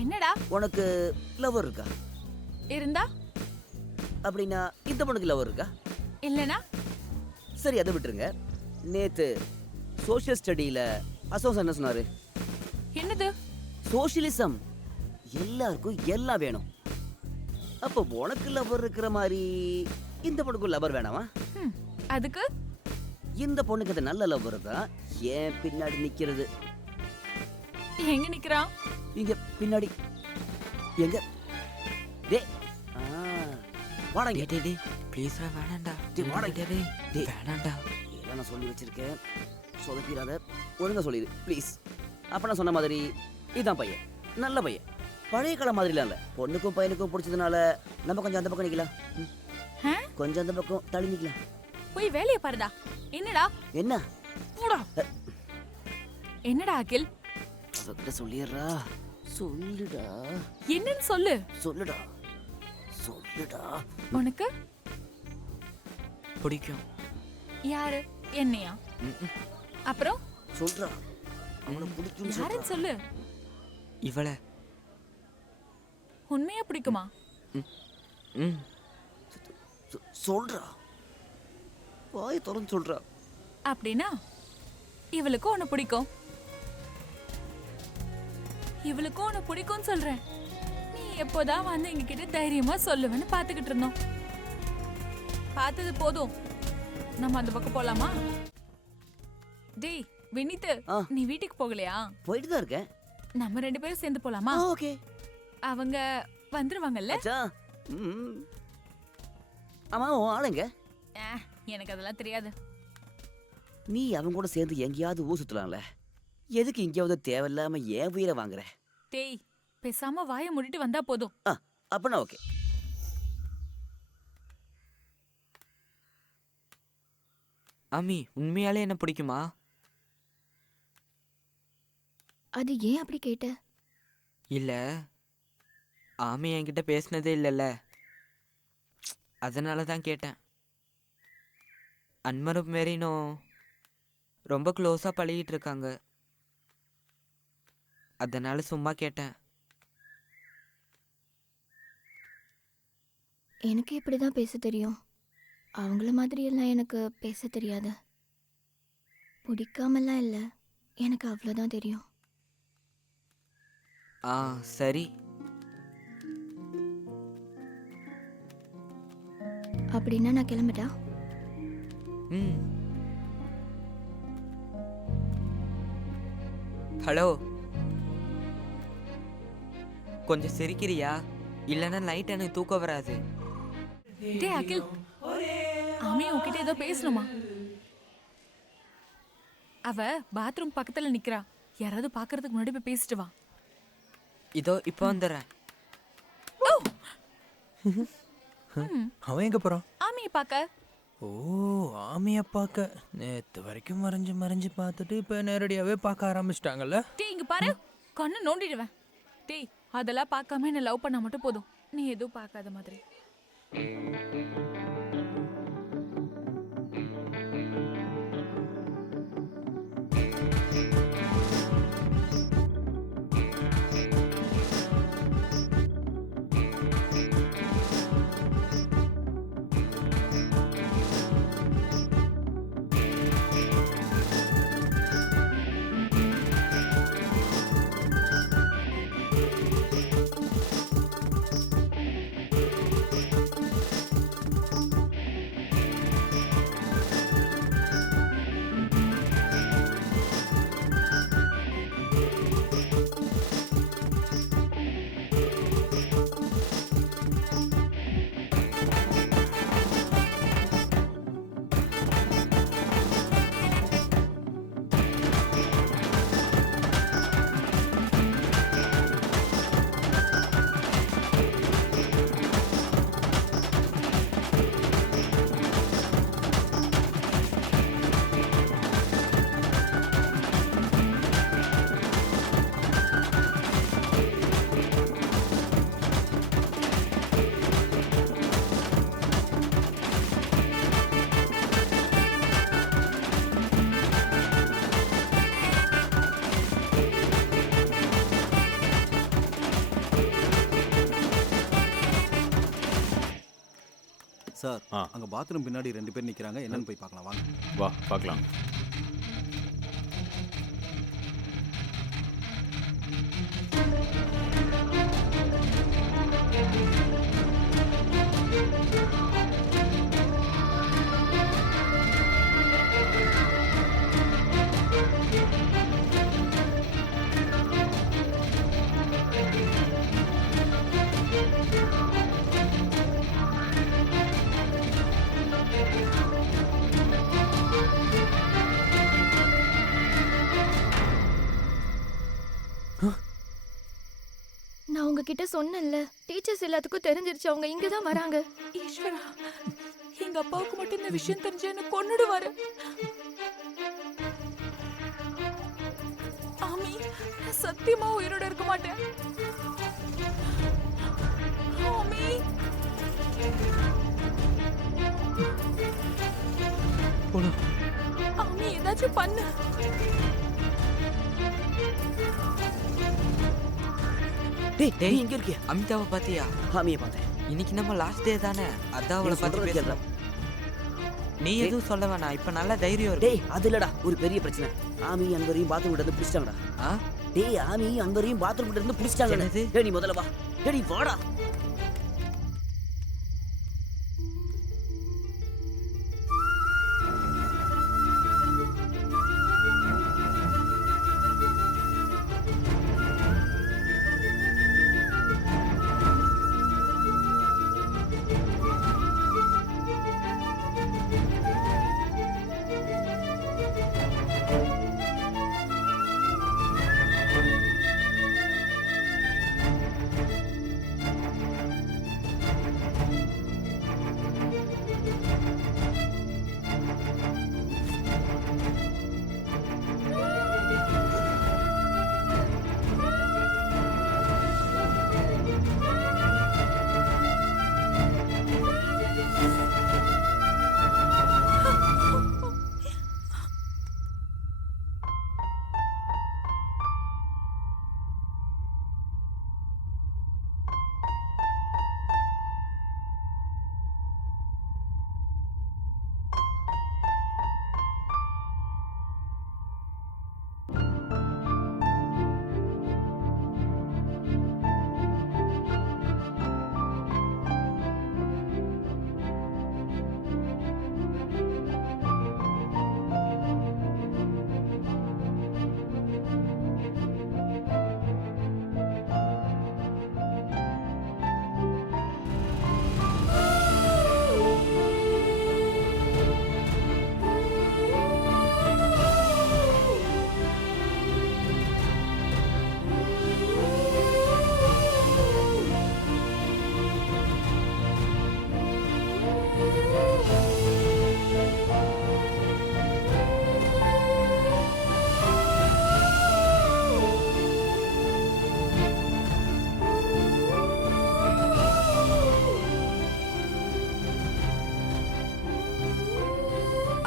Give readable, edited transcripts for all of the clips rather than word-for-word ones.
என்னடா? உனக்கு லவர் இருக்கா? இருந்தா? அப்படின்னா இந்த பொண்ணுக்கு லவர் இருக்கா? இல்லனா? சரி, அதை விட்டுருங்க. நேத்து சோஷியல் ஸ்டடியில அசோஸ் என்ன சொன்னாரு? என்னது? சோஷியலிசம். எல்லாருக்கும் எல்லாம் வேணும். அப்போ உனக்கு லவர் இருக்கிற மாதிரி இந்த பொண்ணுக்கு லவர் வேணாமா? அதுக்கு இந்த பொண்ணுக்கு அது நல்ல லவர் தான் ஏன் பின்னாடி நிக்கிறது. எங்க நிக்கறான்? இங்க பின்னாடி. எங்க? டே வாடா இங்க. டேய் டேய் ப்ளீஸ் வேணாம்டா. டேய் வாடா இங்க. டேய் வேணாம்டா. இதெல்லாம் நான் சொல்லி வச்சிருக்கேன். சொதப்பிடாத. ஒழுங்கா சொல்லிடு ப்ளீஸ். அப்ப நான் சொன்ன மாதிரி இதான் பையன், நல்ல பையன். பழைய காலம் மாதிரிலாம் இல்ல. பொண்ணுக்கும் பையனுக்கும் பிடிச்சதுனால நம்ம கொஞ்சம் அந்த பக்கம் நிக்கலாம், கொஞ்சம் அந்த பக்கம் தள்ளி நிக்கலாம். போய் வேலைய பாருடா. என்னடா? என்ன? போடா. என்னடா அகில்? அவகிட்ட சொல்லிடுறா. சொல்லுடா. என்னன்னு சொல்லு. சொல்லுடா. சொல்லுடா. உனக்கு பிடிக்கும். யாரு? என்னையா? அப்புறம் சொல்றா. அவளை பிடிக்கும். யாருன்னு சொல்லு. இவளை. உண்மையா பிடிக்குமா? சொல்றா. வாய் திறந்து சொல்றா. அப்படின்னா இவளுக்கும் உன்னை பிடிக்கும். இவளுக்கும் உன்னை பிடிக்கும்னு சொல்றேன். நீ எப்போதான் வந்து எங்க கிட்ட தைரியமா சொல்லுவேன்னு பாத்துக்கிட்டு இருந்தோம். பார்த்தது போதும். நம்ம அந்த பக்கம் போலாமா? டேய் வினித், நீ வீட்டுக்கு போகலையா? போயிட்டு தான் இருக்கேன். நம்ம 2 பேரும் சேர்ந்து போலாமா? ஓகே. அவங்க வந்துருவாங்கல்ல? ஆமா, ஆளுங்க. எனக்கு அதெல்லாம் தெரியாது. நீ அவங்க கூட சேர்ந்து எங்கேயாவது ஊர் சுத்தலாம்ல. எதுக்கு இங்கேயாவது தேவையில்லாம ஏன் உயிரை வாங்குற? டேய் பேசாம வாயை மூடிட்டு வந்தா போதும். அப்பனா ஓகே. ஆமி, உண்மையாலே என்ன பிடிக்குமா? அது ஏன் அப்படி கேட்ட? இல்ல, ஆமி என்கிட்ட பேசினதே இல்லைல்ல, அதனால தான் கேட்டேன். அன்மரும் மேரினும் ரொம்ப க்ளோஸாக பழகிட்டு இருக்காங்க, அதனால சும்மா கேட்டேன். எனக்கு இப்படிதான் பேச தெரியும். அவங்கள மாதிரி எல்லாம் எனக்கு பேச தெரியாது. பிடிக்காமலாம் இல்லை, எனக்கு அவ்வளோதான் தெரியும். சரி. அப்படின்னா நான் கிளம்பிட்டா? ஹலோ, கொஞ்சம் சிரிக்கிறியா? இல்லைன்னா நைட் எனக்கு தூக்கம் வராது. டேய் அகில், ஆமி உன்கிட்ட ஏதோ பேசணுமா? அவ பாத்ரூம் பக்கத்துல நிக்கிறா. யாராவது பாக்குறதுக்கு முன்னாடி போய் பேசிட்டு வா. இதோ இப்போ வந்துடுறேன். அவன் எங்க போறான்? ஆமியை பார்க்க. ஓ, ஆமியை பார்க்க. நேத்து வரைக்கும் மறைஞ்சு மறைஞ்சு பார்த்துட்டு இப்போ நேரடியாவே பார்க்க ஆரம்பிச்சிட்டாங்கல்ல. டேய் இங்க பாரு, கண்ணு நோண்டிடுவேன். டேய் அதெல்லாம் பார்க்காம என்ன லவ் பண்ணா மட்டும் போதும். நீ எதுவும் பார்க்காத மாதிரி. சார் அங்க பாத்ரூம் பின்னாடி 2 பேர் நிக்கிறாங்க, என்னன்னு போய் பார்க்கலாம் வாங்க. வா பார்க்கலாம். நான் உங்ககிட்ட சொன்னேன்ல, டீச்சர்ஸ் எல்லாத்துக்கும் தெரிஞ்சிருச்சு, அவங்க இங்க தான் வராங்க. ஈஸ்வரா, எங்க அப்பாவுக்கு மட்டும் இந்த விஷயம் தெரிஞ்சு என்ன கொன்னுடுவாரு. ஆமி, நான் சத்தியமா உயிரோட இருக்க மாட்டேன். ஆமி, ஆமி ஏதாச்சும் பண்ணு. டேய் டேய். நீ இங்க இருக்கியா? அமிதாவை பாத்தியா? ஆமியை பார்த்தேன். இன்னைக்கு நம்ம லாஸ்ட் டே தானே, அதான் அவளை நீ பத்தி சொல்றதை பேசலாம். நீ எதுவும் சொல்ல வேணாம், இப்ப நல்ல தைரியம் இருக்கு. டேய் அது இல்லடா, ஒரு பெரிய பிரச்சனை. ஆமி அன்பரையும் பாத்ரூம் கிட்ட இருந்து பிடிச்சிட்டாங்கடா. ஆ? டேய் ஆமி அன்பரையும் பாத்ரூம் கிட்ட இருந்து பிடிச்சிட்டாங்க. என்னது? டேய் நீ முதல்ல வா. டேய் நீ வாடா.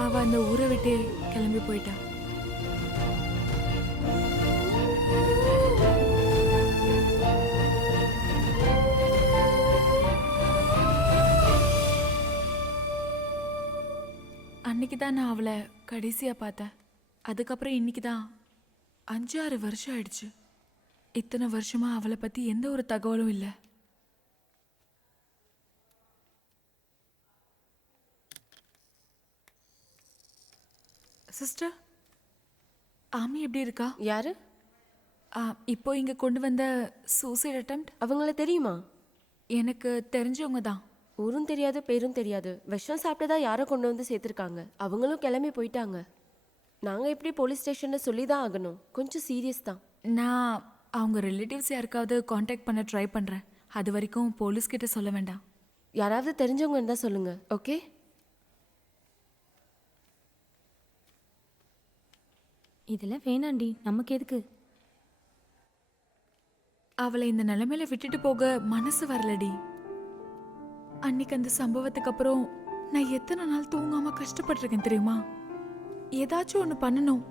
அவ அந்த ஊரை விட்டே கிளம்பி போயிட்டா. அன்னைக்கு தான் நான் அவளை கடைசியா பார்த்தேன். அதுக்கப்புறம் இன்னைக்கு தான் 5-6 வருஷம் ஆயிடுச்சு. இத்தனை வருஷமா அவளை பத்தி எந்த ஒரு தகவலும் இல்லை. சிஸ்டர், ஆமி எப்படி இருக்கா? யாரு? இப்போ இங்க கொண்டு வந்த சூசைட் அட்டெம்ப்ட் அவங்கள தெரியுமா? எனக்கு தெரிஞ்சவங்க தான். ஊரும் தெரியாது, பேரும் தெரியாது. விஷம் சாப்பிட்டதா யாரை கொண்டு வந்து சேர்த்துருக்காங்க. அவங்களும் கிளம்பி போயிட்டாங்க. நாங்கள் எப்படி போலீஸ் ஸ்டேஷனில் சொல்லி தான் ஆகணும். கொஞ்சம் சீரியஸ் தான். நான் அவங்க ரிலேட்டிவ்ஸ் யாருக்காவது காண்டாக்ட் பண்ண ட்ரை பண்ணுறேன். அது வரைக்கும் போலீஸ்கிட்ட சொல்ல வேண்டாம். யாராவது தெரிஞ்சவங்க இருந்தால் சொல்லுங்கள். ஓகே? இதெல்லாம் வேணாண்டி, நமக்கு எதுக்கு? அவளை இந்த நிலைமையில விட்டுட்டு போக மனசு வரலடி. அன்னைக்கு அந்த சம்பவத்துக்கு அப்புறம் நான் எத்தனை நாள் தூங்காம கஷ்டப்பட்டிருக்கேன் தெரியுமா? ஏதாச்சும் ஒன்று பண்ணணும்,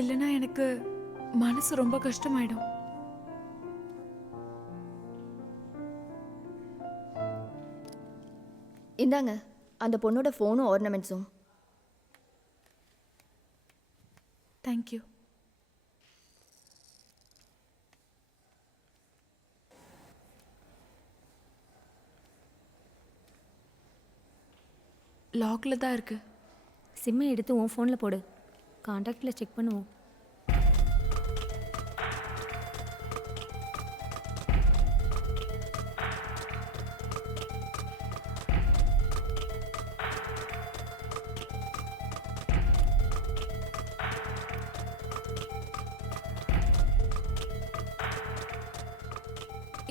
இல்லைன்னா எனக்கு மனசு ரொம்ப கஷ்டமாயிடும். இந்தாங்க அந்த பொண்ணோட ஃபோனும் ஆர்னமெண்ட்ஸும். தேங்க்யூ. லாக்ல தான் இருக்கு. சிம்மை எடுத்து உன் ஃபோனில் போடு, காண்டாக்டில் செக் பண்ணுவோம்.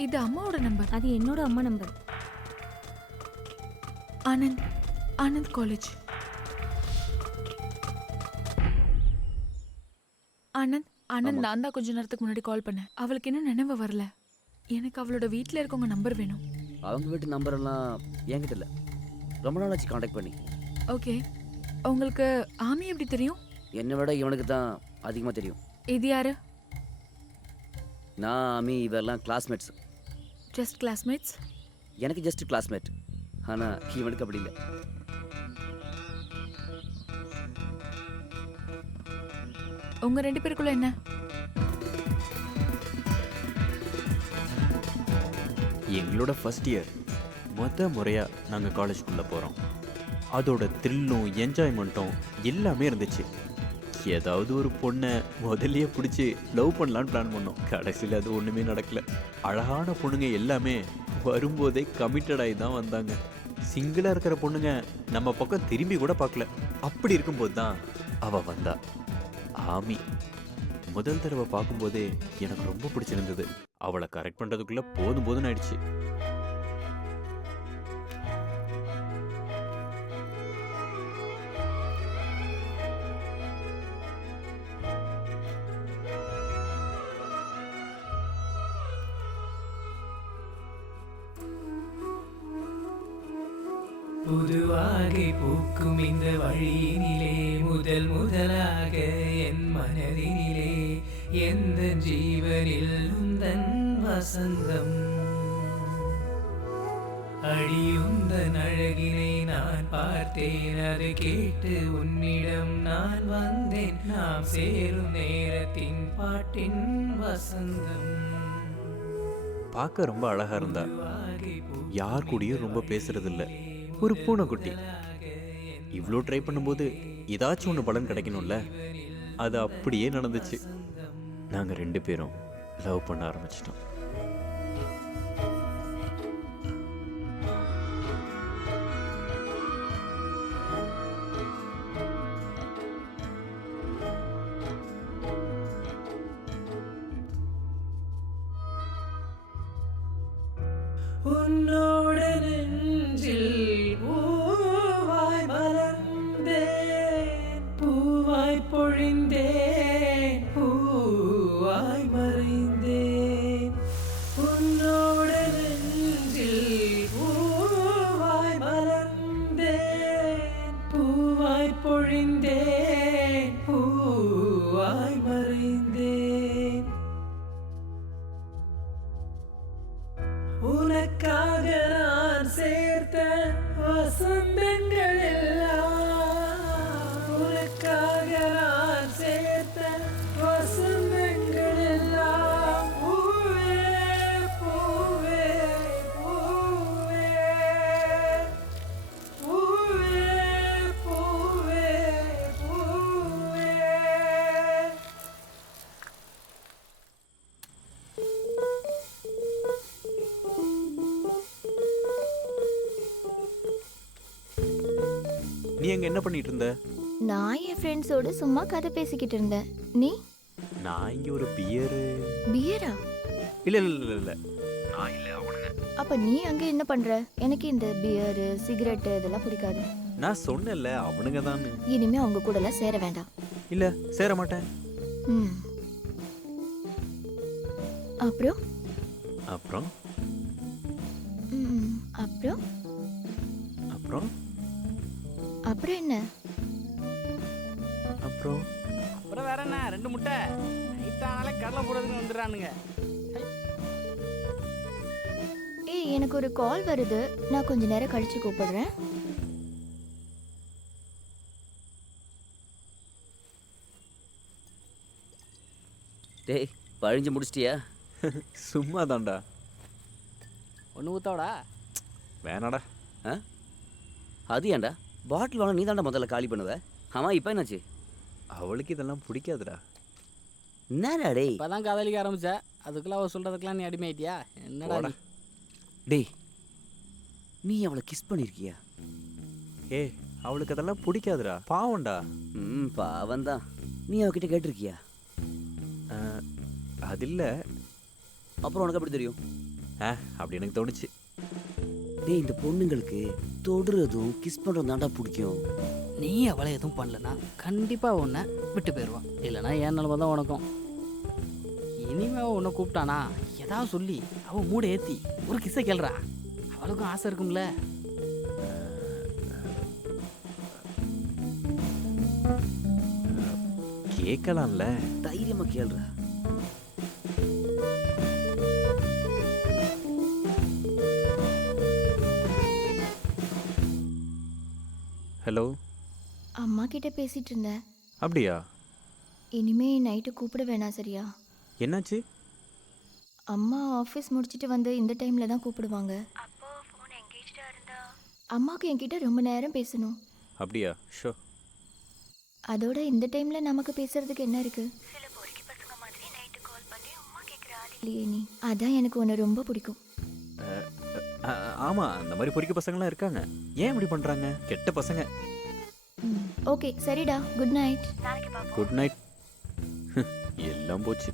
இது அம்மாவோட நம்பர். அது என்னோட அம்மா நம்பர். ஆனந்த், ஆனந்த் காலேஜ். ஆனந்த், ஆனந்த், நான் தான் கொஞ்ச நேரத்துக்கு முன்னாடி கால் பண்ணேன். அவளுக்கு இன்னும் நினைவு வரல. எனக்கு அவளோட வீட்டில் இருக்கவங்க நம்பர் வேணும். அவங்க வீட்டு நம்பரெல்லாம் என்கிட்ட இல்லை, ரொம்ப நாள் ஆச்சு காண்டாக்ட் பண்ணி. ஓகே, உங்களுக்கு ஆமி எப்படி தெரியும்? என்னை விட இவனுக்கு தான் அதிகமாக தெரியும். இது யாரு? நான் ஆமி இவெல்லாம் கிளாஸ்மேட்ஸ். Just classmates? எனக்கு ஜஸ்ட் கிளாஸ்மேட், ஆனால் இவனுக்கு அப்படி இல்லை. உங்க ரெண்டு பேருக்குள்ள என்ன? எங்களோட ஃபர்ஸ்ட் இயர் முறையாக நாங்கள் காலேஜ்குள்ளே போகிறோம். அதோட த்ரில்லும் என்ஜாய்மெண்ட்டும் எல்லாமே இருந்துச்சு. ஏதாவது ஒரு பொண்ணை முதல்லயே பிடிச்சி லவ் பண்ணலான்னு பிளான் பண்ணோம். கடைசியில் அது ஒன்றுமே நடக்கல. அழகான பொண்ணுங்க எல்லாமே வரும்போதே கமிட்டடாகி தான் வந்தாங்க. சிங்கிளாக இருக்கிற பொண்ணுங்க நம்ம பக்கம் திரும்பி கூட பார்க்கல. அப்படி இருக்கும்போது தான் அவள் வந்தா, ஆமி. முதல் தடவை பார்க்கும்போதே எனக்கு ரொம்ப பிடிச்சிருந்தது. அவளை கரெக்ட் பண்ணுறதுக்குள்ளே போதும்னு ஆயிடுச்சு. புதுவாகை பூக்கும் இந்த வழியினிலே முதலாக என் மனதினிலே எந்த ஜீவனில் உந்தன் வசந்தம் அடியுந்தன் அழகினை நான் பார்த்தேன். அதை கேட்டு உன்னிடம் நான் வந்தேன். நாம் சேரும் நேரத்தின் பாட்டின் வசந்தம். பார்க்க ரொம்ப அழகா இருந்தா, யார் கூடயும் ரொம்ப பேசுறது இல்லை. ஒரு பூனைக்குட்டி. இவ்வளோ ட்ரை பண்ணும்போது ஏதாச்சும் ஒன்று பலன் கிடைக்கணும்ல. அது அப்படியே நடந்துச்சு. நாங்கள் 2 பேரும் லவ் பண்ண ஆரம்பிச்சிட்டோம். உன்னோட நெஞ்சில் பூவாய் மலர்ந்தேன், பூவாய் பொழிந்தேன், பூவாய் மறைந்தேன். உன்னோட நெஞ்சில் பூவாய் மலர்ந்தேன், பூவாய் பொழிந்தேன், பூவாய் மறைந்தேன். உனக்காக நான் சேர்த்த வசந்தங்கள் எல்லாம், உனக்காக நான் சேர்த்த வசந்தங்கள் எல்லாம் பூவே பூவே பூவே பூவே பூவே பூவே. நீ அங்கே என்ன பண்ணிட்டு இருந்த? நான் என் ஃப்ரெண்ட்ஸோட சும்மா கதை பேசிக்கிட்டு இருந்தேன். நீ? நான் இங்கே ஒரு பியரு. பியரா? இல்லை இல்லை இல்லை இல்லை, நான் இல்லை, அவனுங்க. அப்ப நீ அங்க என்ன பண்ற? எனக்கு இந்த பியரு சிகரெட்டு இதெல்லாம் பிடிக்காது. நான் சொன்னேன்ல, அவனுங்க தான். இனிமே அவங்க கூட எல்லாம் சேர வேண்டாம். இல்லை, சேர மாட்டேன். ம். அப்புறம்? அப்புறம் ம், அப்புறம் அப்புறம் அப்புறம் என்ன? அப்புறம் அப்புறம் வேற என்ன, 2 முட்டை நைட்டானாலே கடலை போடுறதுக்கு வந்துடுறானுங்க. ஏய், எனக்கு ஒரு கால் வருது. நான் கொஞ்ச நேரம் கழிச்சு கூப்பிடுறேன். டேய் பழிஞ்சு முடிச்சிட்டியா? சும்மா தான்டா. ஒன்று ஊத்தாவடா. வேணாடா. ஆ அது ஏன்டா? பாட்டில் வாங்க நீ தாண்டா முதல்ல காலி பண்ணுவ. ஆமாம் இப்போ என்னாச்சு? அவளுக்கு இதெல்லாம் பிடிக்காதுடா. என்னடா டேய்? இப்போ தான் காதலிக்க ஆரம்பிச்ச, அதுக்குள்ள அவள் சொல்கிறதுக்கெல்லாம் நீ அடிமையாயிட்டியா? என்னடா நீ? டேய் நீ அவளை கிஸ் பண்ணியிருக்கியா? ஏய் அவளுக்கு அதெல்லாம் பிடிக்காதுடா, பாவம்டா. பாவந்தான். நீ அவகிட்ட கேட்டிருக்கியா? அது இல்லை. அப்புறம் உனக்கு எப்படி தெரியும்? அப்படி எனக்கு தோணுச்சு. டேய் இந்த பொண்ணுங்களுக்கு தொடுறதும் கிஸ் பண்ணுறதும் தாண்டா பிடிக்கும். நீ அவளை எதுவும் பண்ணலன்னா கண்டிப்பாக உன்னை விட்டு போயிடுவான். இல்லைன்னா என் நிலமை தான் உனக்கும். இனிமே அவள் உன்னை கூப்பிட்டானா ஏதாவது சொல்லி அவள் மூட ஏற்றி ஒரு கிஸ்ஸை கேள்றா. அவளுக்கும் ஆசை இருக்கும்ல. கேட்கலாம்ல. தைரியமா கேள்றா. ஹலோ. அம்மா கிட்ட பேசிட்டு இருந்தேன். அப்படியா? இனிமே நைட்டு கூப்பிட வேணாம் சரியா? என்னாச்சு? அம்மா ஆஃபீஸ் முடிச்சுட்டு வந்து இந்த டைமில் தான் கூப்பிடுவாங்க. அப்போ ஃபோன் எங்கேஜ்டாக இருந்தா அம்மாவுக்கு என்கிட்ட ரொம்ப நேரம் பேசணும். அப்படியா? ஷோ. அதோட இந்த டைமில் நமக்கு பேசுறதுக்கு என்ன இருக்கு? சில பொறுக்கி பசங்க மாதிரி நைட்டு கால் பண்ணி அம்மா கேட்குற ஆள் இல்லையே நீ. அதான் எனக்கு உன்னை ரொம்ப பிடிக்கும். ஆமாம், அந்த மாதிரி பொறிக்க பசங்களாம் இருக்காங்க. ஏன் இப்படி பண்ணுறாங்க? கெட்ட பசங்க. ஓகே சரிடா, குட் நைட். Good night. எல்லாம் போச்சு.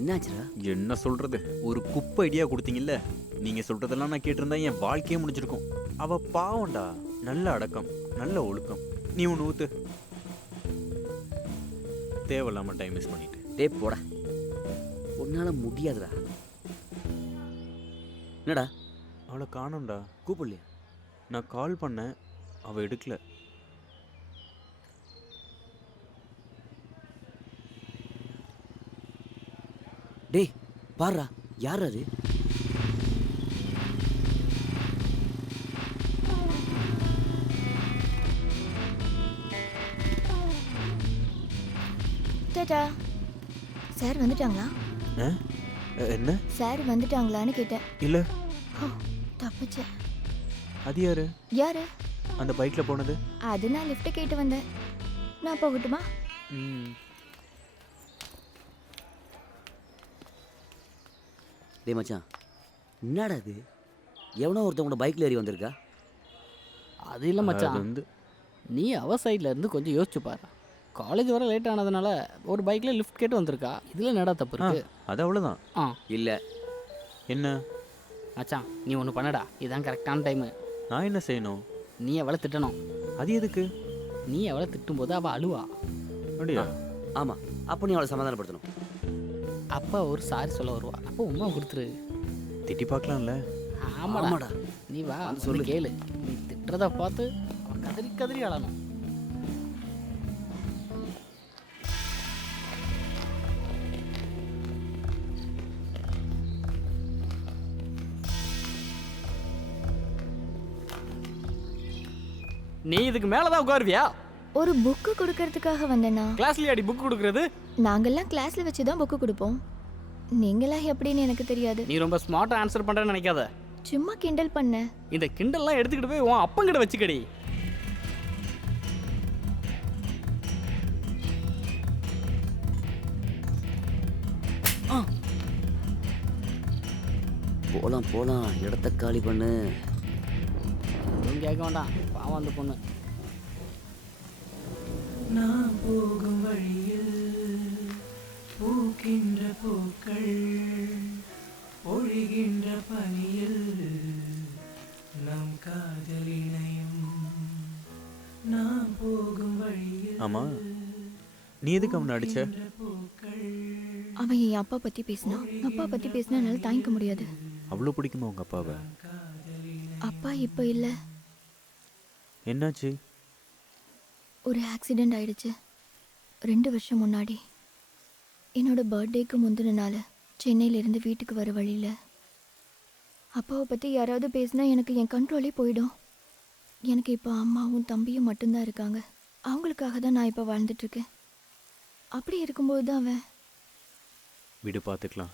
என்னாச்சுடா? என்ன சொல்றது, ஒரு குப்பை ஐடியா கொடுத்தீங்கல்ல. நீங்க சொல்றதெல்லாம் நான் கேட்டிருந்தா என் வாழ்க்கையே முடிஞ்சிருக்கும். அவ பாவம்டா, நல்ல அடக்கம், நல்ல ஒழுக்கம். நீ ஒன்று ஊத்து. தேவையில்லாம டைம் வேஸ்ட் பண்ணிட்டு. டே போடா, உன்னால முடியாதுடா. என்னடா? அவளை காணோம்டா. கூப்பிடலையா? நான் கால் பண்ணேன், அவ எடுக்கல. டேய் பாருடா, யார் அது? டாடா. சார் வந்துட்டாங்களா? என்ன? சார் வந்துட்டாங்களான்னு கேட்டேன். இல்ல. தப்பிச்சேன். அது யாரு? யாரு? அந்த பைக்ல போனது. அது நான் லிஃப்ட் கேட்டு வந்தேன். நான் போகட்டுமா? டேய் மச்சான், என்னடா இது? எவனோ ஒருத்தவங்க பைக்கில் ஏறி வந்திருக்கா? அது இல்லை மச்சான், நீ அவ சைடில் இருந்து கொஞ்சம் யோசிச்சு பாரு. காலேஜ் வர லேட் ஆனதுனால ஒரு பைக்கில் லிஃப்ட் கேட்டு வந்திருக்கா. இதில் நடா தப்பு இருக்கு. அது அவ்வளோதான். இல்லை. என்ன மச்சான், நீ ஒன்று பண்ணடா, இதுதான் கரெக்டான டைமு. நான் என்ன செய்யணும்? நீ அவளை திட்டணும். அது எதுக்கு? நீ அவளை திட்டும்போது அவள் அழுவா. அப்படியா? ஆமாம், அப்போ நீ அவளை சமாதானப்படுத்தணும். அப்போ ஒரு சாரி சொல்ல வருவா. அப்போ உமா கொடுத்துரு. திட்டி பார்க்கலாம்ல. ஆமாடா, நீ வா சொல்லு கேளு. நீ திட்டுறத பார்த்து அவன் கதறி கதறி அழணும். நீ இதுக்கு மேலதான் உட்காருவியா? ஒரு புக்கு கொடுக்கறதுக்காக வந்தேனா? கிளாஸ்லயே அடி புக் கொடுக்கறது? நாங்கெல்லாம் கிளாஸ்ல வச்சு தான் புக்கு கொடுப்போம். நீங்களாம் எப்படின்னு எனக்கு தெரியாது. நீ ரொம்ப ஸ்மார்ட்டா ஆன்சர் பண்றேன்னு நினைக்காத. சும்மா கிண்டல் பண்ண. இந்த கிண்டல்லாம் எடுத்துக்கிட்டு போய் உன் அப்பங்கிட்ட வச்சுக்கடி. போலாம் போலாம், இடத்த காலி பண்ணு. கேட்க வேண்டாம், பாவம் அந்த பொண்ணு. நான் போகும் வழியில் பூக்கின்ற பூக்கள், பொழிகின்ற பனியில் நம் காதலினையும். நான் போகும் வழியில். ஆமா, நீ எதுக்கு அவனை அடிச்ச? அவன் என் அப்பா பத்தி பேசினான். அப்பா பத்தி பேசினா என்னால தாங்கிக்க முடியாது. அவ்வளோ பிடிக்குமா உங்க அப்பாவை? அப்பா இப்ப இல்ல. என்னாச்சு? ஒரு ஆக்சிடெண்ட் ஆயிடுச்சு 2 வருஷம் முன்னாடி. என்னோட பர்த்டேக்கு முந்தின நாள் சென்னையிலேருந்து வீட்டுக்கு வர வழியில் அப்பாவை பற்றி யாராவது பேசினா எனக்கு என் கண்ட்ரோலே போயிடும். எனக்கு இப்போ அம்மாவும் தம்பியும் மட்டும்தான் இருக்காங்க. அவங்களுக்காக தான் நான் இப்போ வாழ்ந்துட்டுருக்கேன். அப்படி இருக்கும்போது தான் அவன் விடு பார்த்துக்கலாம்.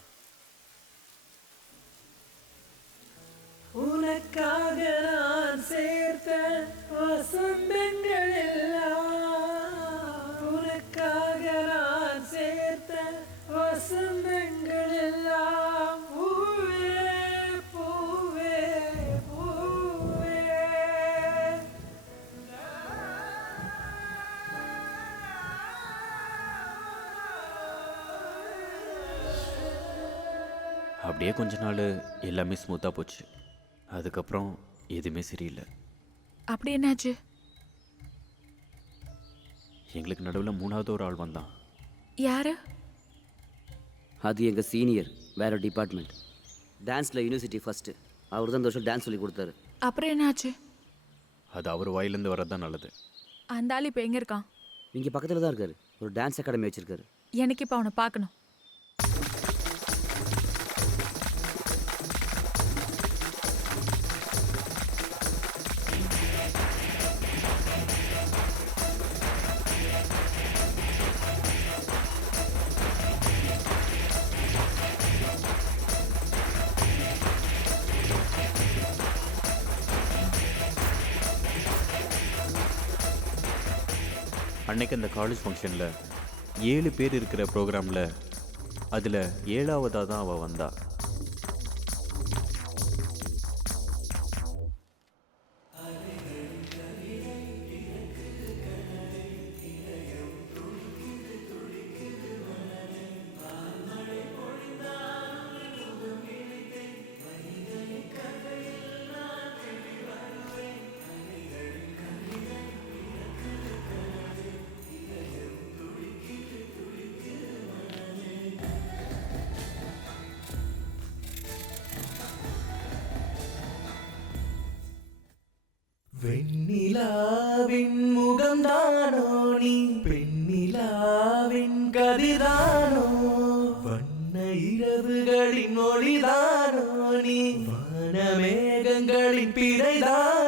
உனக்காக நான் சேர்த்த வசந்தங்கள் எல்லாம், உனக்காக நான் சேர்த்த வசந்தங்கள் எல்லாம் பூவே பூவே பூவே. அப்படியே கொஞ்ச நாள் எல்லாமே ஸ்மூத்தாக போச்சு. அதுக்கப்புறம் எதுவுமே சரியில்லை. அப்படி என்னாச்சு? எங்களுக்கு நடுவில் 3வது ஒரு ஆள் வந்தான். யாரு? அது எங்கள் சீனியர், வேற டிபார்ட்மெண்ட். டான்ஸில் யூனிவர்சிட்டி ஃபஸ்ட்டு. அவர் தான் இந்த வருஷம் டான்ஸ் சொல்லி கொடுத்தாரு. அப்புறம் என்னாச்சு? அது அவர் வாயிலேருந்து வர்றது தான் நல்லது. அந்த ஆள் இப்போ எங்கே இருக்கான்? இங்கே பக்கத்தில் தான் இருக்காரு. ஒரு டான்ஸ் அகாடமி வச்சுருக்காரு. எனக்கு இப்போ அவனை பார்க்கணும். அன்னைக்கு அந்த காலேஜ் ஃபங்க்ஷனில் 7 பேர் இருக்கிற ப்ரோக்ராமில் அதில் 7ஆவதாக தான் அவள் வந்தா. வெண்ணிலாவின் முகம்தானோ நீ, பெண்ணிலாவின் கதிதானோ, வண்ண இரவுகளின் ஒளிதானோ நீ, வானமேகங்களின் பிறைதான்